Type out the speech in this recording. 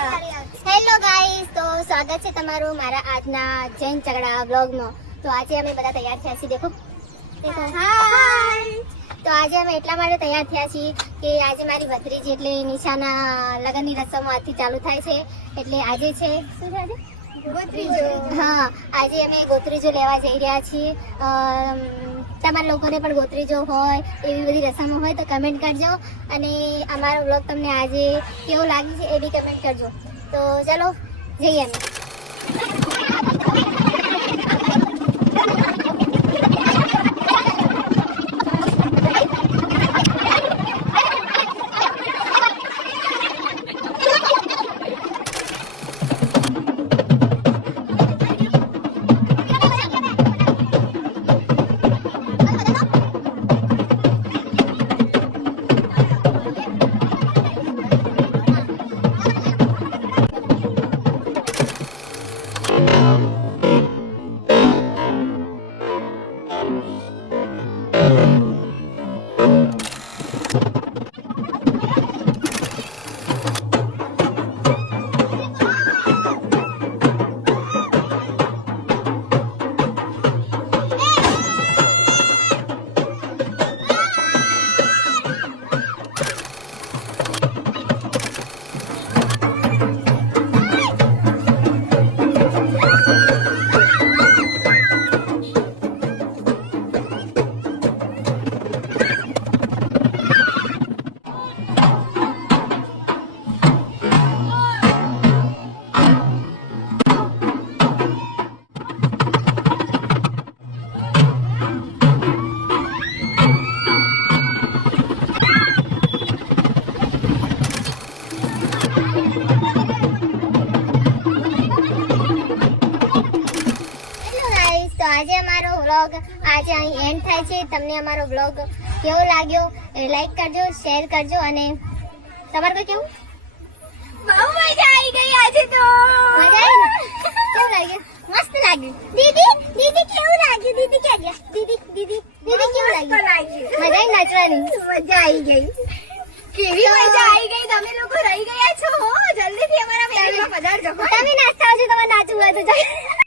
Hello guys, તો સ્વાગત છે તમારું મારા આજના જૈન ચગડા વ્લોગમાં. તો આજે અમે બધા તૈયાર થયા છીએ. દેખો હાય. તો આજે અમે એટલા માટે તૈયાર થયા છીએ કે આજે મારી ભત્રીજી એટલે નિશાના લગ્નની રસમ આજથી ચાલુ થાય છે. એટલે આજે છે શું છે આજે? ગોત્રીજો. હા, આજે અમે ગોત્રીજો લેવા જઈ રહ્યા છીએ. તમારા લોકોને પણ ગોત્રીજો હોય, એવી બધી રસમો હોય તો કમેન્ટ કરજો. અને અમારો વ્લોગ તમને આજે કેવો લાગે છે એ બી કમેન્ટ કરજો. તો ચલો જઈએ અમે. આજે અમારો વ્લોગ આજે અહીં એન્ડ થાય છે. તમને અમારો વ્લોગ કેવો લાગ્યો એ લાઈક કરજો, શેર કરજો. અને તમારે કોઈ કેવું? બહુ મજા આવી ગઈ આજે તો. મજા આવી ને? કેવું લાગ્યું? મસ્ત લાગ્યું. દીદી દીદી કેવું લાગ્યું? દીદી ક્યાં ગયા? દીદી દીદી દીદી કેવું લાગ્યું? મજા આવી નાચવાની? મજા આવી ગઈ. કેવી મજા આવી ગઈ. તમે લોકો રહી ગયા છો. જલ્દીથી અમારા મેળામાં પધારજો. તમે નાચતા આવજો, તમારે નાચવું હોય તો